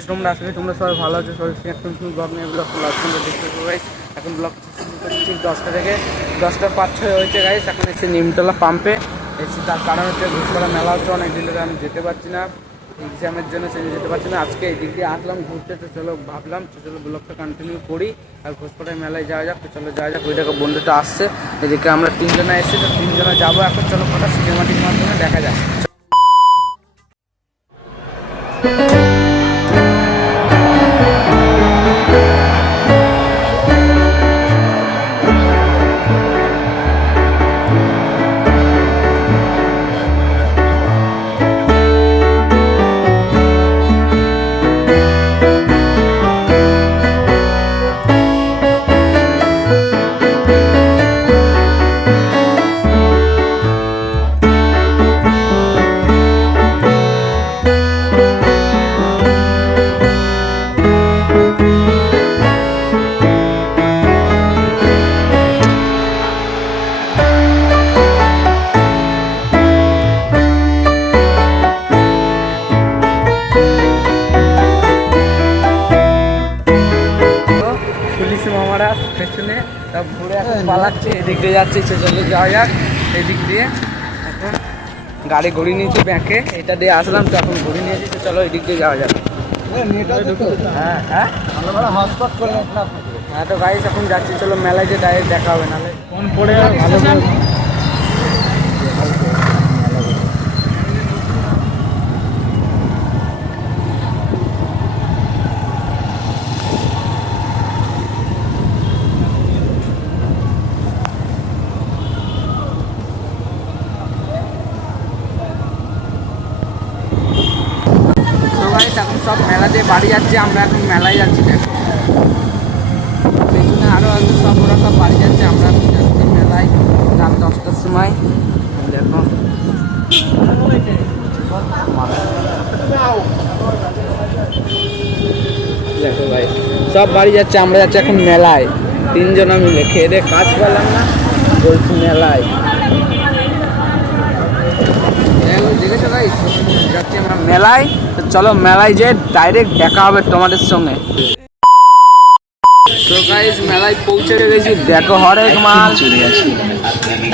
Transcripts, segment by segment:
তোমরা- আসলে তোমরা সবাই ভালো আছো, সবাই একটা নতুন ব্লগ নিয়ে ব্লগ লাস্ট তোমরা দেখতে গাইস এখন ব্লগ ঠিক দশটা থেকে। দশটা পাঁচ ছয় হয়েছে গাইস এখন এসে নিমতলা পাম্পে এসে তার কারণ হচ্ছে ঘুষপাড়া মেলা হচ্ছে, অনেক দিন ধরে আমি যেতে পারছি না। এক্সামের জন্য জন্য যেতে পারছি না। আজকে এই দিক দিয়ে আসলাম ঘুরতে, তো চলো ভাবলাম চলো ব্লগটা কন্টিনিউ করি। আর ঘুষপাড়ায় মেলায় যাওয়া যাক, তো চলো যাওয়া যাক। ওই দেখো বন্ধুটা আসছে। এদিকে আমরা তিনজনে এসে তো তিনজনে যাব এখন। চলো কটা সিনেমাটিক মাধ্যমে দেখা যাক। পেছনে তা ঘুরে এখন পালাচ্ছে এদিক দিয়ে যাচ্ছে সে চলে যাওয়া যাক এদিক দিয়ে। এখন গাড়ি ঘুরিয়ে নিয়েছি ব্যাঙ্কে এটা দিয়ে আসলাম তো এখন ঘুরিয়ে নিয়েছি তো চলো এদিক দিয়ে যাওয়া যাক। হ্যাঁ হ্যাঁ? রাখলাম। হ্যাঁ তো গাড়ি এখন যাচ্ছি চলো মেলায় যে ডাইরেক্ট দেখা হবে নাহলে ফোন পড়ে ভালো দিয়ে বাড়ি যাচ্ছে, আমরা এখন মেলায় যাচ্ছি, দেখো। পেছনে আরও আছে, সব ওরা সব বাড়ি যাচ্ছে, আমরা যাচ্ছি মেলায় রাত দশটার সময়। দেখো। দেখো ভাই, সব বাড়ি যাচ্ছে, আমরা যাচ্ছি এখন মেলায়। তিনজনা মিলে খেয়ে দিয়ে কাজ পেলাম না, বলছি মেলায়। দেখেছ গাইস যাচ্ছি আমরা মেলায়। তো চলো মেলায় যে ডাইরেক্ট দেখা হবে তোমাদের সঙ্গে। তো মেলায় পৌঁছে গেছি। দেখো হরেক মাল।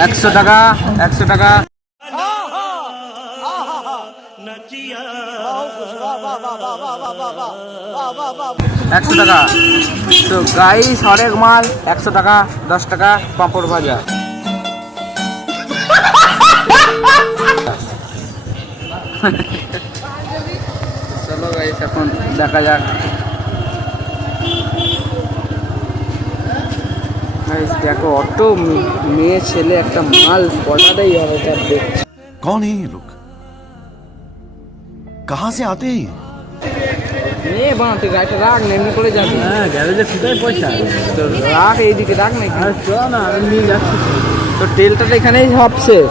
একশো টাকা একশো টাকা। একশো টাকা। তো গাইস হরেক মাল। একশো টাকা দশ টাকা পাঁপড় ভাজা। চলো গাইস এখন দেখা যাক গাইস দেখো অত মে- মেয়ে ছেলে একটা মাল পটাটাই হবে তার দেখছি कौन है ये लोग कहां से आते हैं ये? মেয়ে বানাতে গাড়িটা রাখ না এমনি করে যাবি হ্যাঁ গ্যারেজে ফিটাই পয়সা তো রাখ এইদিকে রাখ না আর চ না আমি নিয়ে যাচ্ছি তো তেলটা তো এখানেই সব শেষ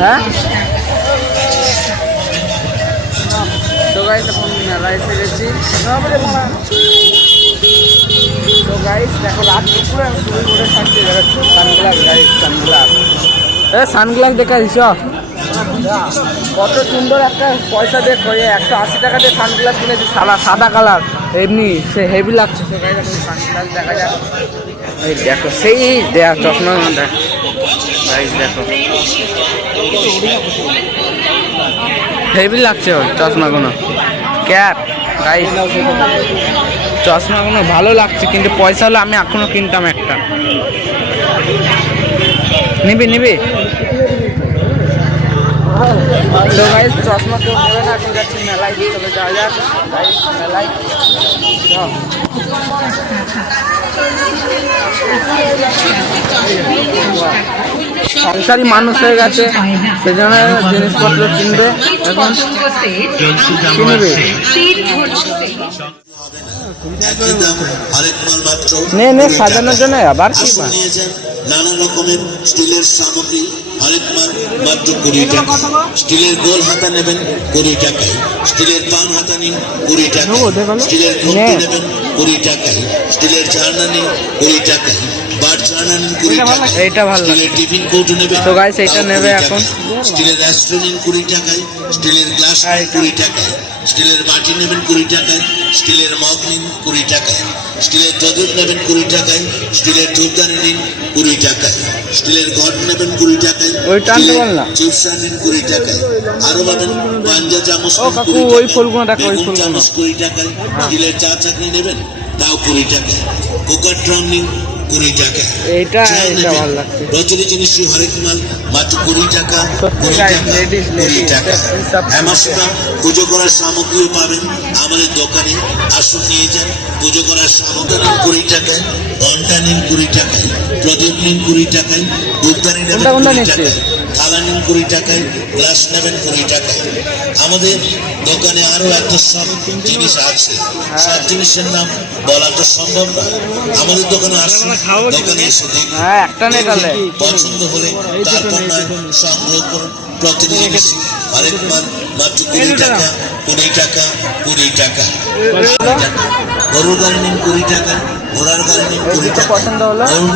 হ্যাঁ এখন করে থাকছি সানগ্লাস সানগ্লাস। সানগ্লাস দেখা দিছ কত সুন্দর একটা পয়সা দিয়ে কয়ে একশো আশি টাকা দিয়ে সানগ্লাস কিনেছি সাদা সাদা কালার। এমনি, সে হেভি লাগছে। সে সানগ্লাস দেখা যাক। এই দেখো, সেই দেয়া চশমা দেখ। হেভি লাগছে চশমাগুলো। ক্যাপ গাইস চশমাগুলো ভালো লাগছে, কিন্তু পয়সা হলে আমি এখনও কিনতাম একটা। নিবি নিবি। তো গাইস চশমা কেউ নেবে না মেলায় চলে যাওয়া যাক গাইস মেলায়। সংসারী মানুষ হয়ে গেছে, সেজন্য জিনিসপত্র কিনবে, এখন কিনবে নে নে, সাজানোর। জন্য আবার নানা রকমের স্টিলের সামগ্রী আরেক মাল মাত্র কুড়ি টাকা স্টিলের গোল হাতা নেবেন কুড়ি টাকায় স্টিলের পান হাতা নিন কুড়ি টাকা স্টিলের। খুন্তি নেবেন কুড়ি টাকায় স্টিলের জার্না নিন কুড়ি টাকায় বার জার্না নিন কুড়ি টাকায় স্টিলের টিফিন কৌটো নেবেন তো এইটা তাও নেবে এখন। স্টিলের রেস্টুরেন্ট নিন কুড়ি টাকায় স্টিলের গ্লাস নিন কুড়ি টাকায় স্টিলের বাটি নেবেন কুড়ি টাকায় স্টিলের মগ নিন কুড়ি টাকায় স্টিলের দদুর নেবেন কুড়ি টাকায় স্টিলের ধূপদানি নিন কুড়ি টাকায় স্টিলের ঘর নেবেন কুড়ি টাকায় ওই টানতে না। চিপসা নিন কুড়ি টাকায় আরও পাবেন পাঞ্জা চামচ ও কাকু, ওই। ফুলগুলো দেখো, ওই ফুলগুলো। চামচ কুড়ি টাকায় স্টিলের চা চাকনি নেবেন তাও কুড়ি টাকায় কুকার ড্রাম নিন কুড়ি ভালো লাগছে। রচনী জিনিস হরেক মাল মাত্র কুড়ি টাকা কুড়ি টাকা কুড়ি টাকা। পুজো করার সামগ্রীও পাবেন আমাদের দোকানে। আসুন নিয়ে যান পুজো করার সামগ্রী কুড়ি টাকায় ঘণ্টা নিন কুড়ি টাকায় প্রদীপ নিন কুড়ি টাকায় ধূপদানি নেবেন কুড়ি টাকায় থালা নিন কুড়ি টাকায় গ্লাস নেবেন কুড়ি টাকায়। আমাদের দোকানে আরও এত সব জিনিস আছে। সব জিনিসের নাম বলা তো সম্ভব না। আমাদের দোকানে আসুন দোকানে এসে দেখুন। হ্যাঁ পছন্দ হলে তারপর নয় সংগ্রহ করুন। প্রতিটি জিনিস আরেক মান মাত্র কুড়ি টাকা কুড়ি টাকা কুড়ি টাকা। গরুর গাড়ি নিন কুড়ি টাকা ঘোড়ার গাড়ি নিন কুড়ি দুটো টাকা পছন্দ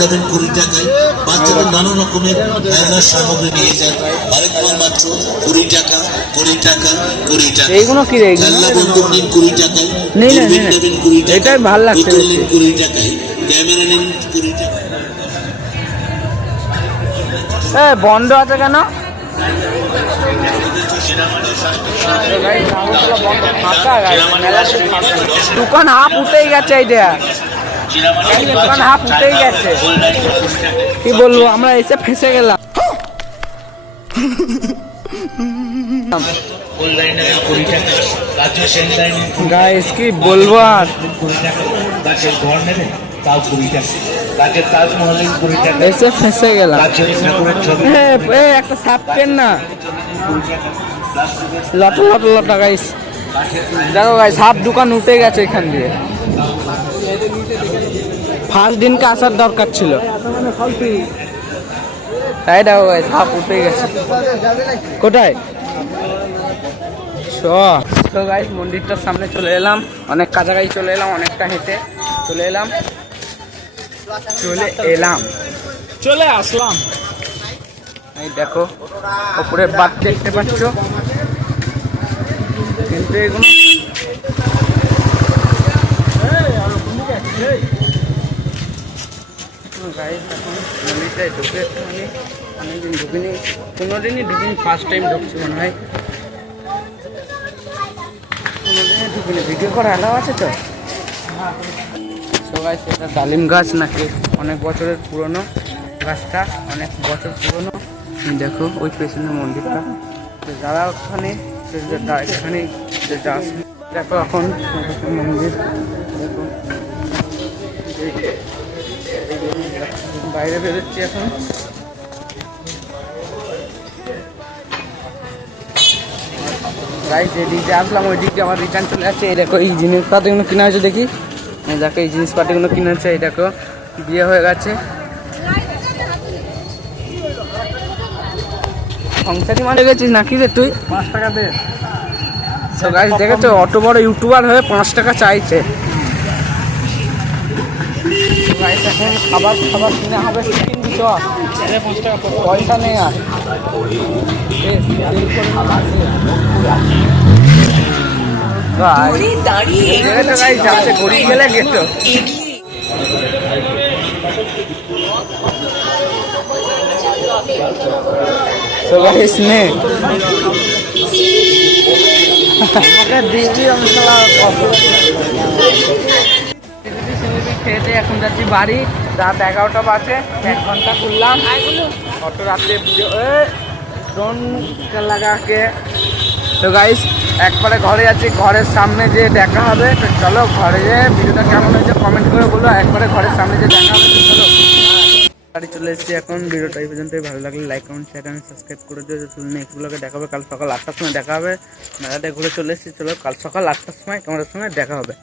গরুর কুড়ি টাকায়। বাচ্চাদের নানা রকমের খেলনার সামগ্রী নিয়ে যান। আরেক মাল মাত্র কুড়ি টাকা কুড়ি টাকা কুড়ি টাকা। এইগুলো কি রে? খেলনা বন্দুক নিন কুড়ি টাকায় দূরবীন। নেবেন কুড়ি টাকা এটাই ভালো লাগছে বোতল নিন কুড়ি টাকায় ক্যামেরা নিন কুড়ি টাকা এ বন্ধ আছে কেন? দোকান হাফ উঠেই গেছে এইটা দোকান হাফ উঠেই গেছে। কি বলব আমরা এসে ফেসে গেলাম। গাইস কি বলব আর? এসে ফেসে গেলাম। এ, একটা সাপ পেন না। লটা লটা লটা গাইস দেখো গাইস হাফ দোকান উঠে গেছে এখান দিয়ে। ফার্স্ট দিনকে আসার দরকার ছিল। তাই দেখো গাইস হাফ উঠে গেছে। কোথায়? তো গাইস মন্দিরটার সামনে চলে এলাম। অনেক কাছাকাছি চলে এলাম অনেকটা হেঁটে চলে এলাম। চলে এলাম। চলে আসলাম। এই দেখো ওপরে বাদ দেখতে পাচ্ছ। এখন মন্দিরটায় ঢুকে একটুখানি অনেকদিন ঢুকিনি কোনো দিনই ঢুকিনি ফার্স্ট টাইম ঢুকছি মনে হয় কোনো দিনই ঢুকিনি ভিডিও করা অ্যালাউ আছে তো সবাই সেটা ডালিম গাছ নাকি অনেক বছরের পুরনো গাছটা অনেক বছর পুরনো দেখো ওই পেছনের মন্দিরটা যারা ওখানে এখানে দেখো এখন মন্দির। বাইরে বেরোচ্ছি এখন। গাইস এদিকে আসলাম ওই দিকে আবার রিটার্ন চলে আসছে এই দেখো, এই জিনিসপাতিগুলো কিনা হয়েছে দেখি। দেখো, এই জিনিসপাতিগুলো কিনে হচ্ছে এই দেখো, বিয়ে হয়ে গেছে। সংসারই মানে গেছিস নাকি রে তুই? পাঁচ টাকা দে। তো গাইস দেখেছ? অত বড় ইউটিউবার হয়ে পাঁচ টাকা চাইছে। এখন খাবার খাবার কিনে হবে পয়সা নেই আর। খাবার Guys, দেখেছ guys, যাচ্ছে গড়িয়ে গেলে গেছো তো গাইস নে আমাকে দিবি আমি খেয়ে দিয়ে এখন যাচ্ছি বাড়ি। রাত এগারোটা বাজে এক ঘণ্টা করলাম অত রাত্রে ড্রোন লাগাকে। তো গাইস একবারে ঘরে যাচ্ছি ঘরের সামনে যে দেখা হবে। তো চলো ঘরে যে ভিডিওটা কেমন হয়েছে কমেন্ট করে বলো একবারে ঘরের সামনে যে দেখা হবে। বাড়ি চলে এসেছি এখন, ভিডিওটা এই পর্যন্তই। ভালো লাগলে like comment share comment subscribe করে দিও। তুমি নেক্সট ব্লগে দেখা হবে, কাল সকাল আটটার সময় দেখা হবে। মেলাটা ঘুরে চলে এসেছি, চলো কাল সকাল আটটার সময় তোমাদের সঙ্গে দেখা হবে।